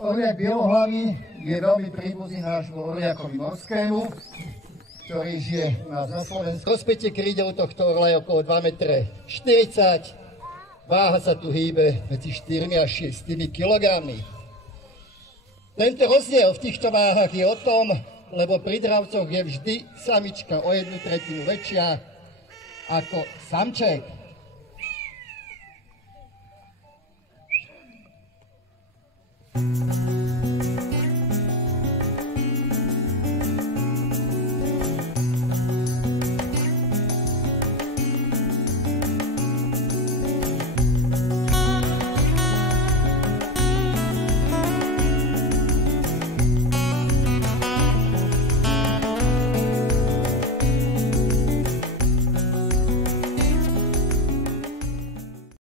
Orliak bielohlavý je veľmi príbuzný nášmu orliakovi morskému, ktorý žije u nás na Slovensku. Rozpätie krídel tohto orla je okolo 2,40 m. Váha sa tu hýbe medzi 4 až 6 kilogrammi. Tento rozdiel v týchto váhach je o tom, lebo pri dravcoch je vždy samička o 1/3 väčšia ako samček.